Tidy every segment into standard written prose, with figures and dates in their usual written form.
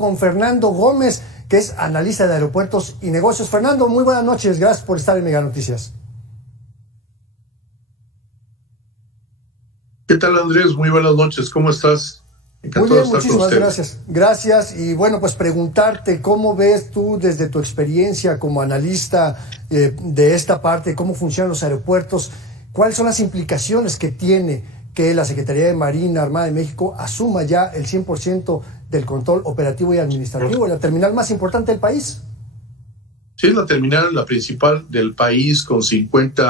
con Fernando Gómez, que es analista de aeropuertos y negocios. Fernando, muy buenas noches, gracias por estar en Mega Noticias. ¿Qué tal, Andrés? Muy buenas noches, ¿cómo estás? Encantado de estar con ustedes. Gracias. Gracias. Y bueno, pues preguntarte, ¿cómo ves tú desde tu experiencia como analista de esta parte, cómo funcionan los aeropuertos? ¿Cuáles son las implicaciones que tiene que la Secretaría de Marina Armada de México asuma ya el 100% del control operativo y administrativo de la terminal más importante del país? Sí, es la terminal, la principal del país, con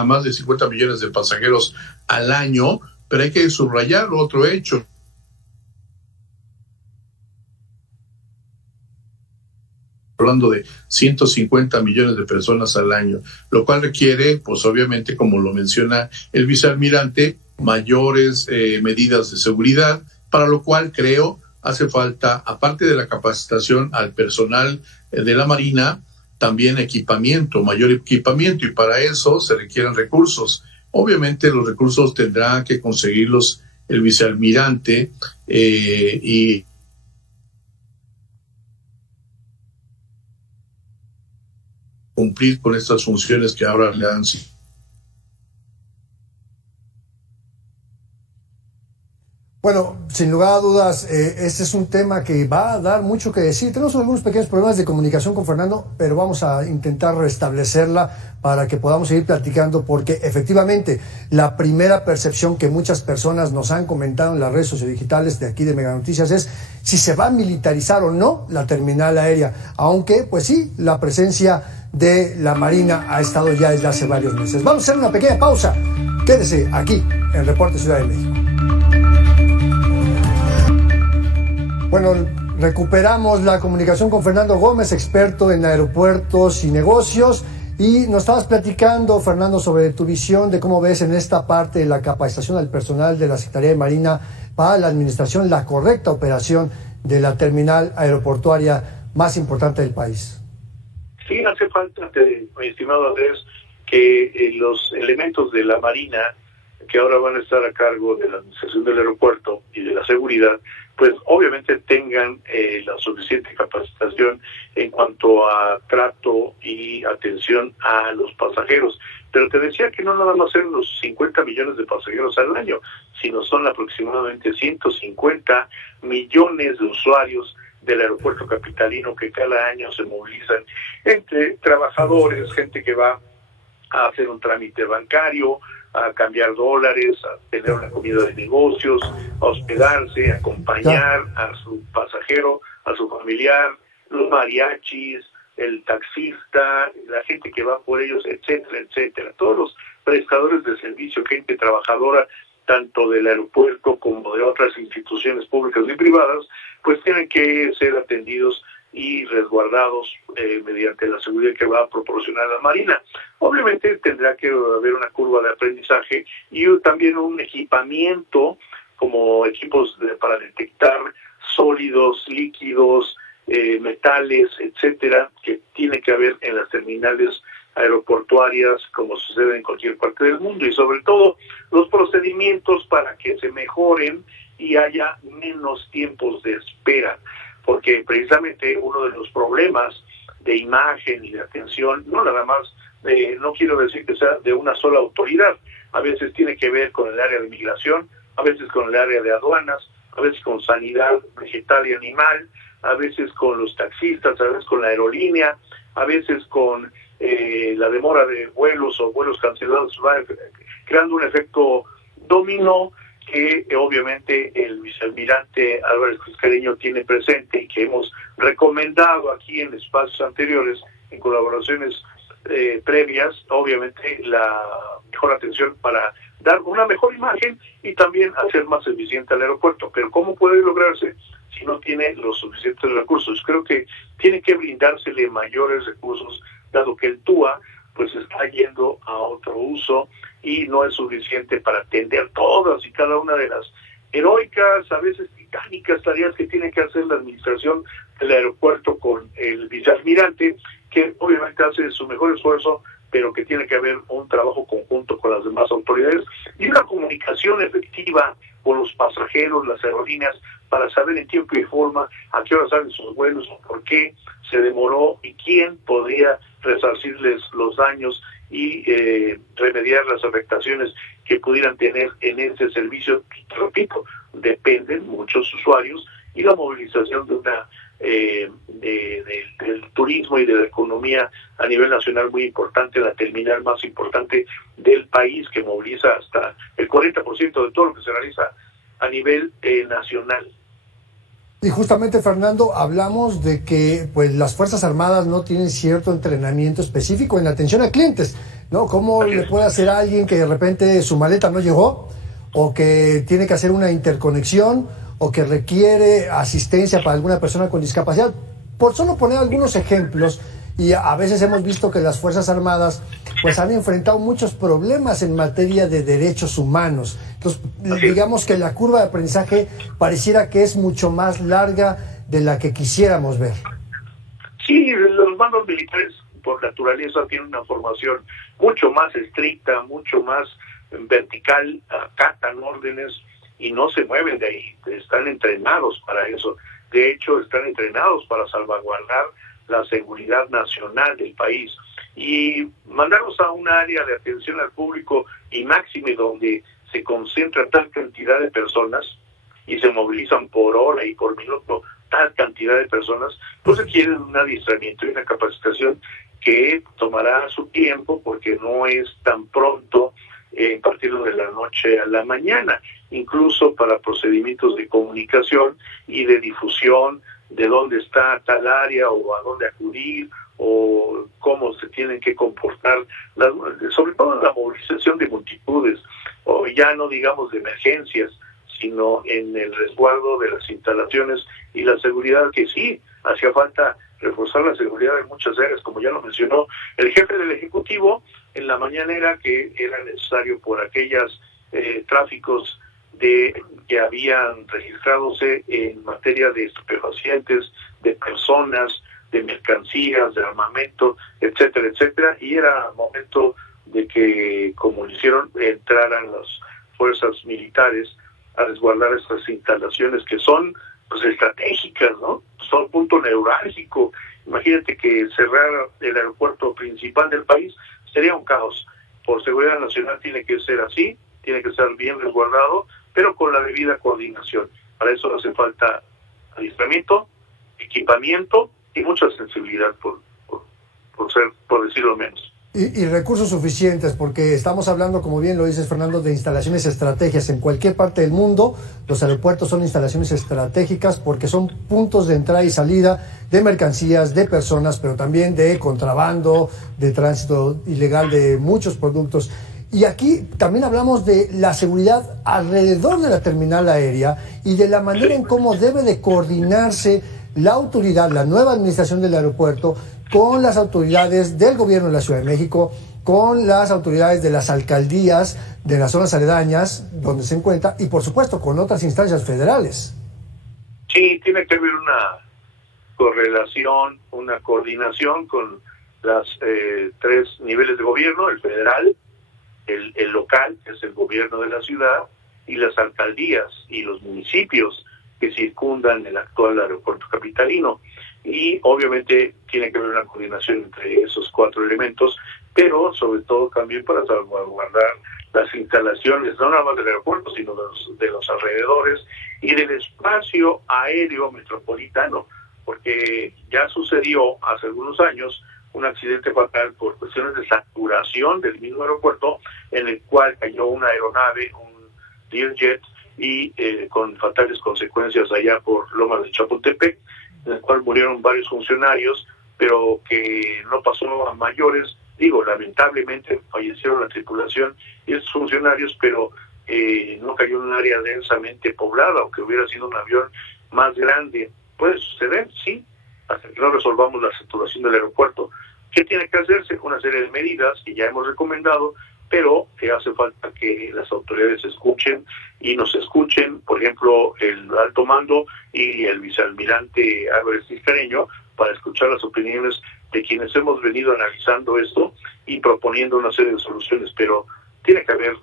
más de 50 millones de pasajeros al año, pero hay que subrayar otro hecho. Hablando de 150 millones de personas al año, lo cual requiere, pues obviamente, como lo menciona el vicealmirante, mayores medidas de seguridad, para lo cual creo hace falta, aparte de la capacitación al personal de la Marina, también equipamiento, mayor equipamiento, y para eso se requieren recursos. Obviamente los recursos tendrá que conseguirlos el vicealmirante y cumplir con estas funciones que ahora le dan. Bueno, sin lugar a dudas, este es un tema que va a dar mucho que decir. Tenemos algunos pequeños problemas de comunicación con Fernando, pero vamos a intentar restablecerla para que podamos seguir platicando, porque efectivamente la primera percepción que muchas personas nos han comentado en las redes sociodigitales de aquí de Mega Noticias es si se va a militarizar o no la terminal aérea, aunque pues sí, la presencia de la Marina ha estado ya desde hace varios meses. Vamos a hacer una pequeña pausa. Quédese aquí en Reporte Ciudad de México. Bueno, recuperamos la comunicación con Fernando Gómez, experto en aeropuertos y negocios, y nos estabas platicando, Fernando, sobre tu visión de cómo ves en esta parte la capacitación del personal de la Secretaría de Marina para la administración, la correcta operación de la terminal aeroportuaria más importante del país. Sí, hace falta, mi estimado Andrés, que los elementos de la Marina, que ahora van a estar a cargo de la administración del aeropuerto y de la seguridad, pues obviamente tengan la suficiente capacitación en cuanto a trato y atención a los pasajeros. Pero te decía que no nada más son los 50 millones de pasajeros al año, sino son aproximadamente 150 millones de usuarios del aeropuerto capitalino que cada año se movilizan entre trabajadores, gente que va a hacer un trámite bancario, a cambiar dólares, a tener una comida de negocios, a hospedarse, a acompañar a su pasajero, a su familiar, los mariachis, el taxista, la gente que va por ellos, etcétera, etcétera. Todos los prestadores de servicio, gente trabajadora, tanto del aeropuerto como de otras instituciones públicas y privadas, pues tienen que ser atendidos y resguardados mediante la seguridad que va a proporcionar la Marina. Obviamente tendrá que haber una curva de aprendizaje y también un equipamiento como equipos para detectar sólidos, líquidos, metales, etcétera, que tiene que haber en las terminales aeroportuarias como sucede en cualquier parte del mundo, y sobre todo los procedimientos para que se mejoren y haya menos tiempos de espera, porque precisamente uno de los problemas de imagen y de atención, no nada más, no quiero decir que sea de una sola autoridad, a veces tiene que ver con el área de migración, a veces con el área de aduanas, a veces con sanidad vegetal y animal, a veces con los taxistas, a veces con la aerolínea, a veces con la demora de vuelos o vuelos cancelados, va creando un efecto dominó que obviamente el vicealmirante Álvarez Cruz-Careño tiene presente y que hemos recomendado aquí en espacios anteriores, en colaboraciones previas, obviamente la mejor atención para dar una mejor imagen y también hacer más eficiente al aeropuerto. Pero ¿cómo puede lograrse si no tiene los suficientes recursos? Creo que tiene que brindársele mayores recursos, dado que el TUA pues está yendo a otro uso y no es suficiente para atender todas y cada una de las heroicas, a veces titánicas tareas que tiene que hacer la administración del aeropuerto con el vicealmirante, que obviamente hace su mejor esfuerzo, pero que tiene que haber un trabajo conjunto con las demás autoridades y una comunicación efectiva con los pasajeros, las aerolíneas, para saber en tiempo y forma a qué hora salen sus vuelos, por qué se demoró y quién podría resarcirles los daños y remediar las afectaciones que pudieran tener en ese servicio. Repito, dependen muchos usuarios y la movilización de una del turismo y de la economía a nivel nacional muy importante, la terminal más importante del país, que moviliza hasta el 40% de todo lo que se realiza a nivel nacional. Y justamente, Fernando, hablamos de que pues las Fuerzas Armadas no tienen cierto entrenamiento específico en la atención a clientes, ¿no? ¿Cómo le puede hacer a alguien que de repente su maleta no llegó, o que tiene que hacer una interconexión, o que requiere asistencia para alguna persona con discapacidad? Por solo poner algunos ejemplos, y a veces hemos visto que las Fuerzas Armadas pues han enfrentado muchos problemas en materia de derechos humanos. Entonces, digamos que la curva de aprendizaje pareciera que es mucho más larga de la que quisiéramos ver. Sí, los mandos militares por naturaleza tienen una formación mucho más estricta, mucho más vertical, acatan órdenes y no se mueven de ahí. Están entrenados para eso. De hecho, están entrenados para salvaguardar la seguridad nacional del país. Y mandarlos a un área de atención al público y máxime donde se concentra tal cantidad de personas y se movilizan por hora y por minuto tal cantidad de personas, pues requieren un adiestramiento y una capacitación que tomará su tiempo, porque no es tan pronto partirlo de la noche a la mañana, incluso para procedimientos de comunicación y de difusión de dónde está tal área o a dónde acudir o cómo se tienen que comportar, sobre todo la movilización de multitudes, o ya no digamos de emergencias, sino en el resguardo de las instalaciones y la seguridad, que sí, hacía falta reforzar la seguridad en muchas áreas, como ya lo mencionó el jefe del Ejecutivo en la mañanera, que era necesario por aquellos tráficos que habían registradose en materia de estupefacientes, de personas, de mercancías, de armamento, etcétera, etcétera, y era momento de que, como lo hicieron, entraran las fuerzas militares a resguardar estas instalaciones que son pues estratégicas, ¿no? Son punto neurálgico. Imagínate que cerrar el aeropuerto principal del país sería un caos. Por seguridad nacional tiene que ser así, tiene que estar bien resguardado, pero con la debida coordinación. Para eso hace falta adiestramiento, equipamiento y mucha sensibilidad, por decirlo menos. Y recursos suficientes, porque estamos hablando, como bien lo dices, Fernando, de instalaciones estratégicas. En cualquier parte del mundo, los aeropuertos son instalaciones estratégicas porque son puntos de entrada y salida de mercancías, de personas, pero también de contrabando, de tránsito ilegal de muchos productos. Y aquí también hablamos de la seguridad alrededor de la terminal aérea y de la manera en cómo debe de coordinarse la autoridad, la nueva administración del aeropuerto, con las autoridades del gobierno de la Ciudad de México, con las autoridades de las alcaldías de las zonas aledañas donde se encuentra y, por supuesto, con otras instancias federales. Sí, tiene que haber una correlación, una coordinación con los tres niveles de gobierno: el federal, el local, que es el gobierno de la ciudad, y las alcaldías y los municipios que circundan el actual aeropuerto capitalino. Y obviamente tiene que haber una coordinación entre esos cuatro elementos, pero sobre todo también para salvaguardar las instalaciones, no nada más del aeropuerto, sino de los alrededores y del espacio aéreo metropolitano, porque ya sucedió hace algunos años un accidente fatal por cuestiones de saturación del mismo aeropuerto, en el cual cayó una aeronave, un Learjet, y con fatales consecuencias allá por Lomas de Chapultepec, en el cual murieron varios funcionarios, pero que no pasó a mayores. Digo, lamentablemente fallecieron la tripulación y esos funcionarios, pero no cayó en un área densamente poblada, aunque hubiera sido un avión más grande. Puede suceder, sí, hasta que no resolvamos la saturación del aeropuerto. ¿Qué tiene que hacerse? Una serie de medidas que ya hemos recomendado, pero que hace falta que las autoridades escuchen y nos escuchen, por ejemplo, el alto mando y el vicealmirante Álvarez Tiscareño, para escuchar las opiniones de quienes hemos venido analizando esto y proponiendo una serie de soluciones. Pero tiene que haber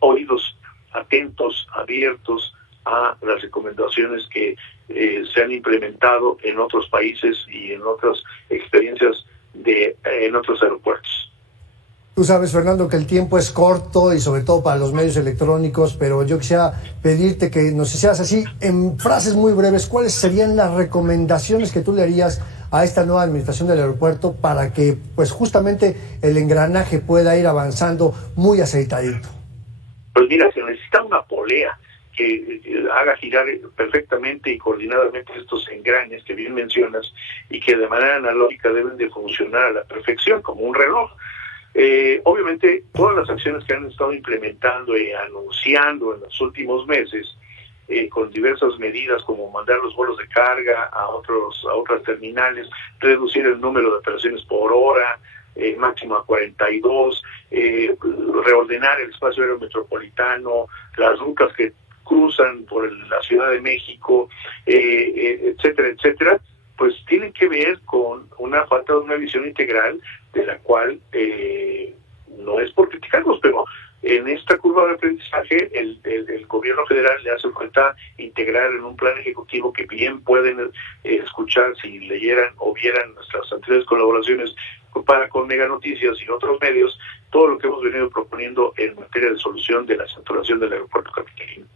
oídos atentos, abiertos a las recomendaciones que se han implementado en otros países y en otras experiencias en otros aeropuertos. Tú sabes, Fernando, que el tiempo es corto y sobre todo para los medios electrónicos, pero yo quisiera pedirte que nos hicieras así, en frases muy breves, ¿cuáles serían las recomendaciones que tú le harías a esta nueva administración del aeropuerto para que, pues justamente, el engranaje pueda ir avanzando muy aceitadito? Pues mira, se necesita una polea que haga girar perfectamente y coordinadamente estos engranes que bien mencionas y que de manera analógica deben de funcionar a la perfección, como un reloj. Obviamente, todas las acciones que han estado implementando y anunciando en los últimos meses, con diversas medidas como mandar los vuelos de carga a otras terminales, reducir el número de operaciones por hora, máximo a 42, reordenar el espacio aéreo metropolitano, las rutas que cruzan por la Ciudad de México, etcétera, etcétera, pues tienen que ver con una falta de una visión integral de la cual no es por criticarlos, pero en esta curva de aprendizaje el gobierno federal le hace falta integrar en un plan ejecutivo que bien pueden escuchar si leyeran o vieran nuestras anteriores colaboraciones con Mega Noticias y otros medios, todo lo que hemos venido proponiendo en materia de solución de la saturación del aeropuerto capitalino.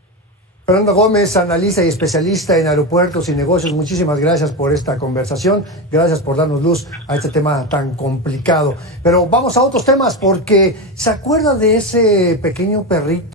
Fernando Gómez, analista y especialista en aeropuertos y negocios, muchísimas gracias por esta conversación, gracias por darnos luz a este tema tan complicado. Pero vamos a otros temas, porque ¿se acuerda de ese pequeño perrito